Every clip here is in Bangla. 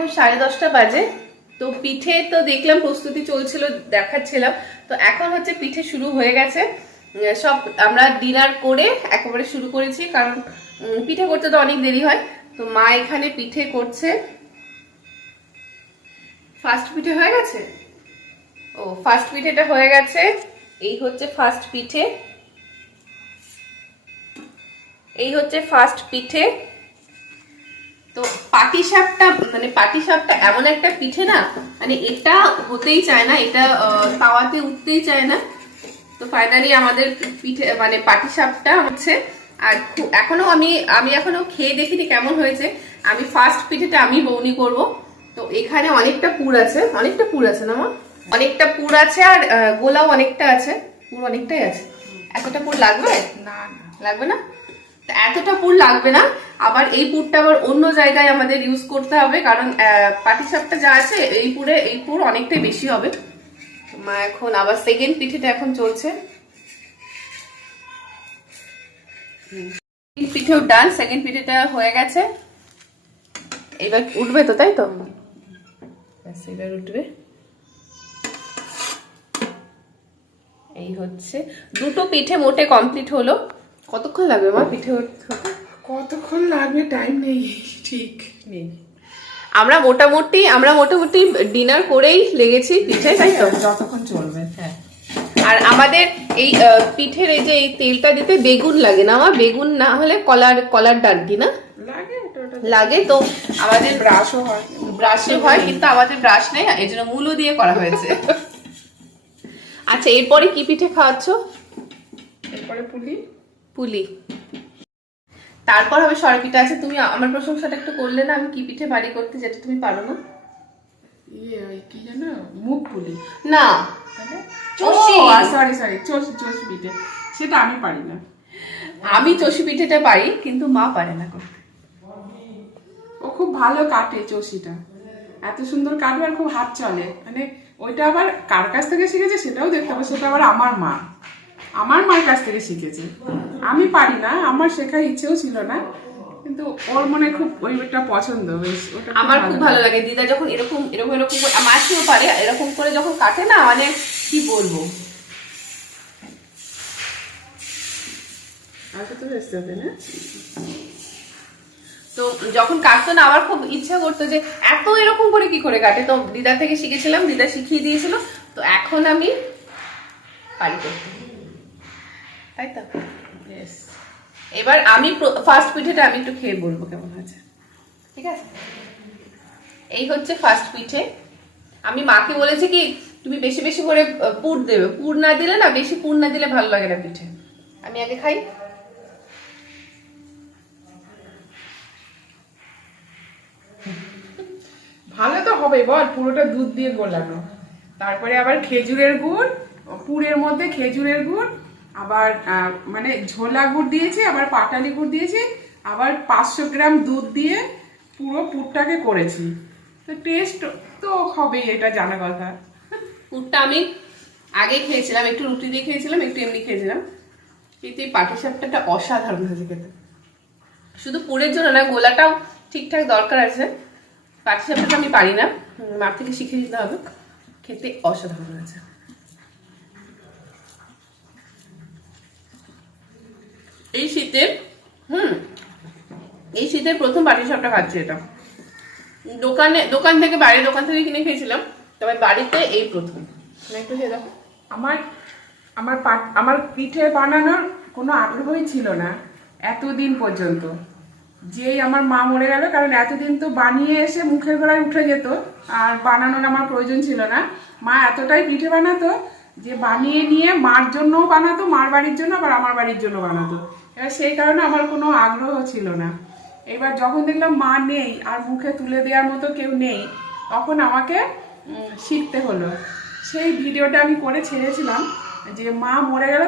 এখন 10:30 বাজে। তো পিঠে তো দেখলাম প্রস্তুতি চলছিল, দেখাচ্ছিলাম। তো এখন হচ্ছে পিঠে শুরু হয়ে গেছে। সব আমরা ডিনার করে একেবারে শুরু করেছি, কারণ পিঠে করতে তো অনেক দেরি হয়। তো মা এখানে পিঠে করছে। ফার্স্ট পিঠে হয়ে গেছে। ও, ফার্স্ট পিঠেটা হয়ে গেছে। এই হচ্ছে ফার্স্ট পিঠে, এই হচ্ছে ফার্স্ট পিঠে। তো পাটিসাপটা মানে পাটিসাপটা এমন একটা পিঠে না, মানে এটা হতেই চায় না, এটা তাওয়াতে উঠতেই চায় না। তো ফাইনালি আমাদের পিঠে মানে পাটিসাপটা হচ্ছে। আর এখনো আমি এখনো খেয়ে দেখিনি কেমন হয়েছে। আমি ফার্স্ট পিঠেটা আমি বৌনি করব। তো এখানে অনেকটা পুর আছে, অনেকটা পুর আছে না মা? অনেকটা পুর আছে, আর গোলাও অনেকটা আছে, পুর অনেকটাই আছে। এতটা পুর লাগবে না? লাগবে না। এতটা পুর লাগবে না। আবার এই পুরটা আবার অন্য জায়গায় আমাদের ইউজ করতে হবে, কারণ পাটিসাপটা যা আছে এই পুর অনেকটাই বেশি হবে। মা এখন আবার সেকেন্ড পিঠেটা এখন চলছে। পিঠেও ডান, সেকেন্ড পিঠেটা হয়ে গেছে। এবার উঠবে তো, তাই তো? এবার উঠবে। এই হচ্ছে দুটো পিঠে মোটে কমপ্লিট হলো। কতক্ষণ লাগবে মা পিঠে হতে? কতক্ষণ লাগবে টাইম নেই, ঠিক নেই। আমরা মোটামুটি ডিনার করেই লেগেছি পিঠে, তাই তো? যতক্ষণ চলবে। হ্যাঁ। আর আমাদের এই পিঠের এই যে এই তেলটা দিতে বেগুন লাগে না আমার? বেগুন না হলে কলার ডাল দি না লাগে। তো আমাদের ব্রাশও হয়, ব্রাশে হয়, কিন্তু আমাদের ব্রাশ নেই, এই জন্য মূলো দিয়ে করা হয়েছে। আচ্ছা, এরপরে কি পিঠে খাওয়াচ্ছ? এরপরে পুলি। পুলি। তারপর হবে সরপিঠা। আছে, তুমি আমার প্রশংসাটা একটু করলে না, আমি কি পিঠে বাড়ি করতে, যেটা তুমি পারো না। ওই কি জানো, মুখ পুলি না, চষি। সরি চষি পিঠে, সেটা আমি পারি না। আমি চষি পিঠেটা পারি, কিন্তু মা পারে না করতে। ও খুব ভালো কাটে চষিটা, এত সুন্দর কাটবে, আর খুব হাত চলে। মানে ওইটা আবার কার কাছ থেকে শিখেছে সেটাও দেখতে হবে। সেটা আবার আমার মার কাছ থেকে শিখেছে। আমি পারি না, আমার শেখার ইচ্ছেও ছিল না, কিন্তু ওর মনে খুব ওইটা পছন্দ। বেশ, ওটা আমার খুব ভালো লাগে। দিদা যখন এরকম এরকম এরকম করে, মাসিও পারে, এরকম করে যখন কাটে না, মানে কি বলবো। আচ্ছা, তো বেশ হবে না। তো যখন কাটতো না, আমার খুব ইচ্ছা করতো যে এত এরকম করে কি করে কাটে। তো দিদা থেকে শিখেছিলাম, দিদা শিখিয়ে দিয়েছিল। তো এখন আমি পারি করতে, তাই তো? এবার আমি ফার্স্ট পিঠেটা আমি একটু খেয়ে বলবো কেমন হয়েছে, ঠিক আছে? এই হচ্ছে ফার্স্ট পিঠে। আমি মাকে বলেছি কি, তুমি বেশি বেশি করে পুর দেবে, পুর না দিলে না, বেশি পুর না দিলে ভালো লাগে না পিঠে। আমি আগে খাই। ভালো তো হবে বল, পুরোটা দুধ দিয়ে গোলানো, তারপরে আবার খেজুরের গুড়, পুরের মধ্যে খেজুরের গুড়, আবার মানে ঝোলা গুড় দিয়েছি, আবার পাটালি গুড় দিয়েছি, আবার 500 গ্রাম দুধ দিয়ে পুরো পুরটাকে করেছি। তো টেস্ট তো হবেই, এটা জানা কথা। পুরটা আমি আগে খেয়েছিলাম, একটু রুটি দিয়ে খেয়েছিলাম, একটু এমনি খেয়েছিলাম। কিন্তু এই পাটিসাপটাটা অসাধারণ হয়েছে খেতে। শুধু পুরের জন্য না, গোলাটাও ঠিকঠাক দরকার আছে। পাটিসাপটাটা আমি পারি না, মার থেকে শিখে নিতে হবে। খেতে অসাধারণ হয়েছে। এই শীতে এই শীতের প্রথম পাটিসাপটা খাচ্ছি। এটা দোকান থেকে, বাইরের দোকান থেকে কিনে খেয়েছিলাম, তবে বাড়িতে এই প্রথম। একটু খেয়ে দেখো। আমার পিঠে বানানোর কোনো আগ্রহই ছিল না এতদিন পর্যন্ত। যেই আমার মা মরে গেল, কারণ এতদিন তো বানিয়ে এসে মুখের গোড়ায় উঠে যেত, আর বানানোর আমার প্রয়োজন ছিল না। মা এতটাই পিঠে বানাতো যে বানিয়ে নিয়ে মার জন্যও বানাতো, মার বাড়ির জন্য, আবার আমার বাড়ির জন্য বানাতো। এবার সেই কারণে আমার কোনো আগ্রহ ছিল না। এবার যখন দেখলাম মা নেই, আর মুখে তুলে দেওয়ার মতো কেউ নেই, তখন আমাকে শিখতে হলো। সেই ভিডিওটা আমি করে ছেড়েছিলাম যে মা মরে গেল,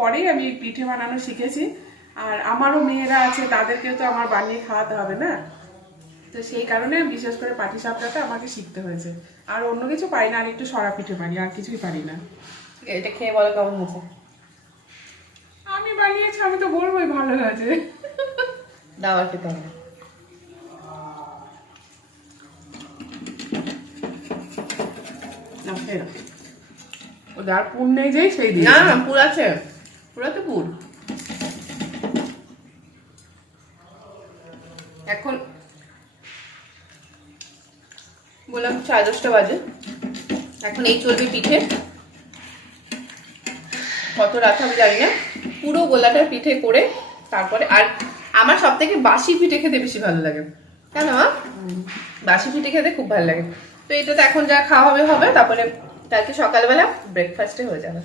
পরেই আমি পিঠে বানানো শিখেছি। আর আমারও মেয়েরা আছে, তাদেরকেও তো আমার বানিয়ে খাওয়াতে হবে না। তো সেই কারণে বিশেষ করে পাটিসাপটাটা আমাকে শিখতে হয়েছে। আর অন্য কিছু পারি না, আর একটু সরা পিঠে পারি, আর কিছুই পারি না। এটা খেয়ে বলো কেমন হয়েছে। আমি বানিয়েছি, আমি তো বলবোই ভালো হয়েছে। দাও আর খেতে হবে। না খেয়ে না। ও যার পুর নেই যেই সেই দিয়ে না না পুর আছে, পুরো তো পুর। এখন বললাম 10:30 বাজে, এখন এই চলবে পিঠে। কত রাত হবে জানি না, পুরো গোলাটা পিঠে করে তারপরে। আর আমার সব থেকে বাসি পিঠে খেতে বেশি ভালো লাগে, কেন মা? বাসি পিঠে খেতে খুব ভালো লাগে। তো এটা তো এখন যা খাওয়া হবে হবে, তারপরে কালকে সকালবেলা ব্রেকফাস্টে হয়ে যাবে।